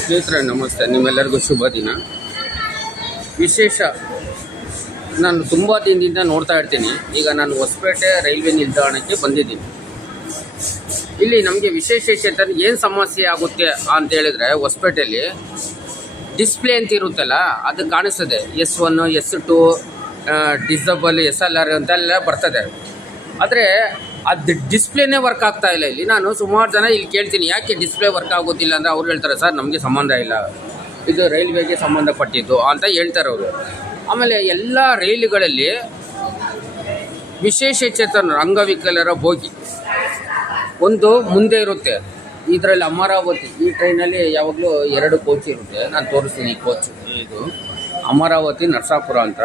ಸ್ನೇಹಿತರೆ ನಮಸ್ತೆ. ನಿಮ್ಮೆಲ್ಲರಿಗೂ ಶುಭ ದಿನ. ವಿಶೇಷ ನಾನು ತುಂಬ ದಿನದಿಂದ ನೋಡ್ತಾ ಇರ್ತೀನಿ. ಈಗ ನಾನು ಹೊಸಪೇಟೆ ರೈಲ್ವೆ ನಿಲ್ದಾಣಕ್ಕೆ ಬಂದಿದ್ದೀನಿ. ಇಲ್ಲಿ ನಮಗೆ ವಿಶೇಷ ಏನು ಸಮಸ್ಯೆ ಆಗುತ್ತೆ ಅಂತ ಹೇಳಿದ್ರೆ ಹೊಸಪೇಟೆಯಲ್ಲಿ ಡಿಸ್ಪ್ಲೇ ಅಂತ ಇರುತ್ತಲ್ಲ, ಅದು ಕಾಣಿಸ್ತದೆ. S one, S two disable S L R ಅಂತೆಲ್ಲ ಬರ್ತದೆ. ಆದರೆ ಅದು ಡಿಸ್ಪ್ಲೇನೇ ವರ್ಕ್ ಆಗ್ತಾ ಇಲ್ಲ ಇಲ್ಲಿ. ನಾನು ಸುಮಾರು ಜನ ಇಲ್ಲಿ ಕೇಳ್ತೀನಿ, ಯಾಕೆ ಡಿಸ್ಪ್ಲೇ ವರ್ಕ್ ಆಗೋದಿಲ್ಲ ಅಂದರೆ ಅವ್ರು ಹೇಳ್ತಾರೆ, ಸರ್, ನಮಗೆ ಸಂಬಂಧ ಇಲ್ಲ. ಇದು ರೈಲ್ವೆಗೆ ಸಂಬಂಧಪಟ್ಟಿದ್ದು, ಅಂತ ಹೇಳ್ತಾರೆ ಅವರು. ಆಮೇಲೆ ಎಲ್ಲ ರೈಲುಗಳಲ್ಲಿ ವಿಶೇಷ ಚೇತನರು ಅಂಗವಿಕಲರ ಬೋಗಿ ಒಂದು ಮುಂದೆ ಇರುತ್ತೆ. ಇದರಲ್ಲಿ ಅಮರಾವತಿ, ಈ ಟ್ರೈನಲ್ಲಿ ಯಾವಾಗಲೂ ಎರಡು ಕೋಚ್ ಇರುತ್ತೆ. ನಾನು ತೋರಿಸ್ತೀನಿ ಈ ಕೋಚ್ ಇದು ಅಮರಾವತಿ, ನರಸಾಪುರ ಅಂತ.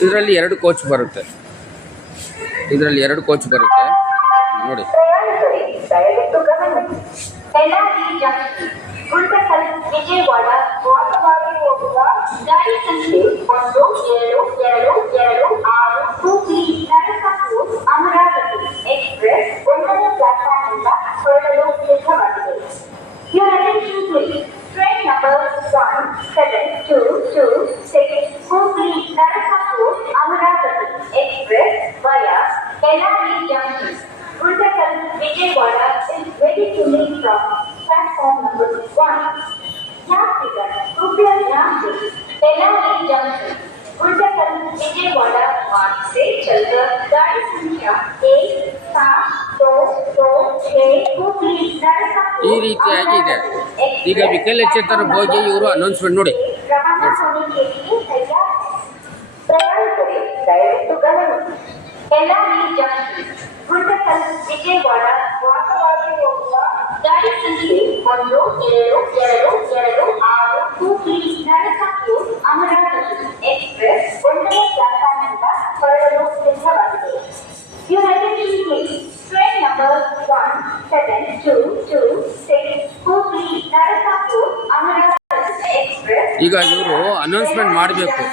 ಇದರಲ್ಲಿ ಎರಡು ಕೋಚ್ ಬರುತ್ತೆ ಇದರಲ್ಲಿ ಎರಡು ಕೋಚ್ ಬರುತ್ತೆ ನೋಡಿ ಪ್ರಯಾಣಿಕರೇ ದಯವಿಟ್ಟು ಗಮನಿಸಿ ಬೆಳ್ಳಾರಿ ಜಂಕ್ಷನ್ ಗುಂಟಕಲ್ ವಿಜಯವಾಡ ಮಾರ್ಗವಾಗಿ ಹೋಗುವ ಗಾಡಿ ಸಂಖ್ಯೆ ಒಂದು ಏಳು ಎರಡು ಎರಡು ಆರು ಹೂಗ್ಲಿ ನರಸಾಪುರ ಅಮರಾವತಿ ಎಕ್ಸ್ಪ್ರೆಸ್ ಒಂದನೇ ಪ್ಲಾಟ್ಫಾರ್ಮ್ನಿಂದ ಹೊರಡಲು ಸಿದ್ಧವಾಗಿದೆ Your attention please. Train number one seven two two Bellary Junction. Gundakal Vijayawada is ready to leave from platform number one. यात्रिगण कृपया ध्यान दें बेलारी जंक्शन गुंडकल विजयवाड़ा मार्ग से चलकर गाड़ी संख्या एक सात दो दो छः हुगली नरसापुर ಈ ರೀತಿಯಾಗಿ ಇದೆ ಈಗ ವಿಕಲಚೇತನ ಹೋಗಿ ಇವರು ಅನೌನ್ಸ್ಮೆಂಟ್ ನೋಡಿ रवाना होने के लिए तैयार है ಪ್ರಯಾಣಿಕರೇ ದಯವಿಟ್ಟು ಗಮನಿಸಿ ಬೆಳ್ಳಾರಿ ಜಾಸ್ತಿ ಗುಂಡಕಲ್ ವಿಜಯವಾಡ ವಾಸವಾಗಿ ಹೋಗುವ ಗಾಡಿ ಸಂಖ್ಯೆ ಒಂದು ಏಳು ಎರಡು ಎರಡು ಆರು ಹೂಗ್ಲಿ ನರಸಾಪುರ ಅಮರಾವತಿ ಎಕ್ಸ್ಪ್ರೆಸ್ ಒಂದನೇ ಪ್ಲಾಟ್ಫಾರ್ಮ್ನಿಂದ ಹೊರಡಲು ಸಿದ್ಧವಾಗಿದೆ united attention train number one seven two two six Hooghly Narsapur Amaravati Express ಈಗ ಇವರು ಅನೌನ್ಸ್ಮೆಂಟ್ ಮಾಡಬೇಕು.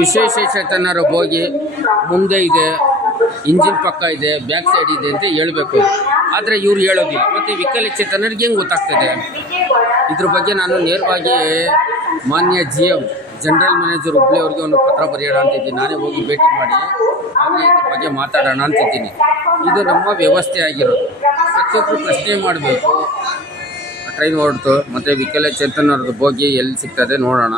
ವಿಶೇಷ ಚೇತನರ ಹೋಗಿ ಮುಂದೆ ಇದೆ, ಇಂಜಿನ್ ಪಕ್ಕ ಇದೆ, ಬ್ಯಾಕ್ ಸೈಡ್ ಇದೆ ಅಂತ ಹೇಳಬೇಕು. ಆದರೆ ಇವ್ರು ಹೇಳೋದಿಲ್ಲ. ಮತ್ತು ವಿಕಲಚೇತನರಿಗೆ ಹೆಂಗೆ ಗೊತ್ತಾಗ್ತದೆ? ಇದ್ರ ಬಗ್ಗೆ ನಾನು ನೇರವಾಗಿ ಮಾನ್ಯ G M general manager Hubli ಅವ್ರಿಗೆ ಒಂದು ಪತ್ರ ಬರೆಯೋಣ ಅಂತಿದ್ದೀನಿ ನಾನೇ ಹೋಗಿ ಭೇಟಿ ಮಾಡಿ ಅವ್ರಿಗೆ ಇದ್ರ ಬಗ್ಗೆ ಮಾತಾಡೋಣ ಅಂತಿದ್ದೀನಿ ಇದು ನಮ್ಮ ವ್ಯವಸ್ಥೆ ಆಗಿರೋದು. ಪ್ರತಿಯೊಬ್ಬರು ಪ್ರಶ್ನೆ ಮಾಡಬೇಕು. ಟ್ರೈನ್ ಹೊರಡ್ತು, ಮತ್ತು ವಿಕಲಚೇತನರದ್ದು ಹೋಗಿ ಎಲ್ಲಿ ಸಿಗ್ತದೆ ನೋಡೋಣ.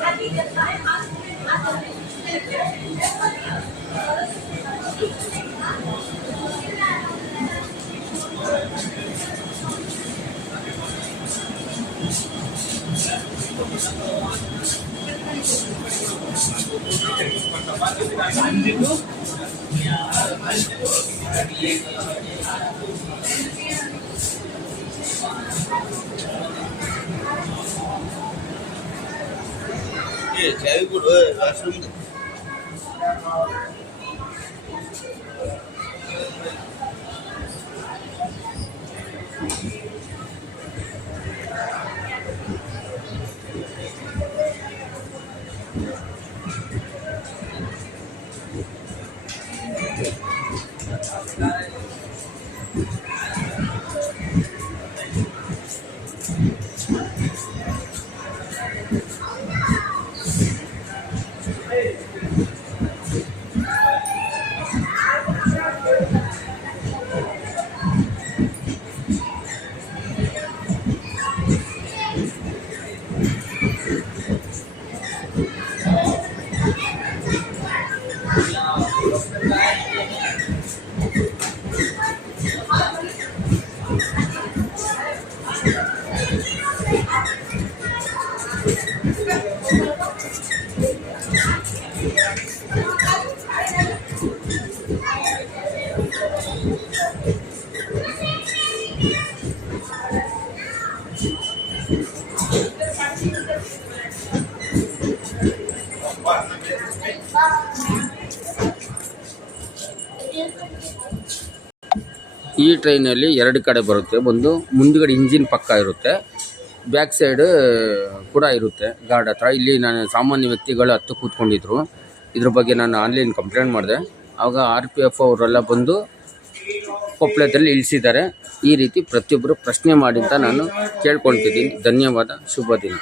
Happy good. चाय गुड वाशरूम ಈ ಟ್ರೈನಲ್ಲಿ ಎರಡು ಕಡೆ ಬರುತ್ತೆ. ಒಂದು ಮುಂದುಗಡೆ ಇಂಜಿನ್ ಪಕ್ಕ ಇರುತ್ತೆ. ಬ್ಯಾಕ್ ಸೈಡ್ ಕೂಡ ಇರುತ್ತೆ. ಗಾರ್ಡ್ ಹತ್ರ. ಇಲ್ಲಿ ನಾನು ಸಾಮಾನ್ಯ ವ್ಯಕ್ತಿಗಳು ಹತ್ತು ಕೂತ್ಕೊಂಡಿದ್ರು. ಇದ್ರ ಬಗ್ಗೆ ನಾನು ಆನ್ಲೈನ್ ಕಂಪ್ಲೇಂಟ್ ಮಾಡಿದೆ. ಆವಾಗ ಆರ್ ಪಿ ಎಫ್ ಅವರೆಲ್ಲ ಬಂದು ಕೊಪ್ಪಳದಲ್ಲಿ ಇಳಿಸಿದ್ದಾರೆ. ಈ ರೀತಿ ಪ್ರತಿಯೊಬ್ಬರು ಪ್ರಶ್ನೆ ಮಾಡಿ ಅಂತ ನಾನು ಕೇಳ್ಕೊಳ್ತಿದ್ದೀನಿ. ಧನ್ಯವಾದ. ಶುಭ ದಿನ.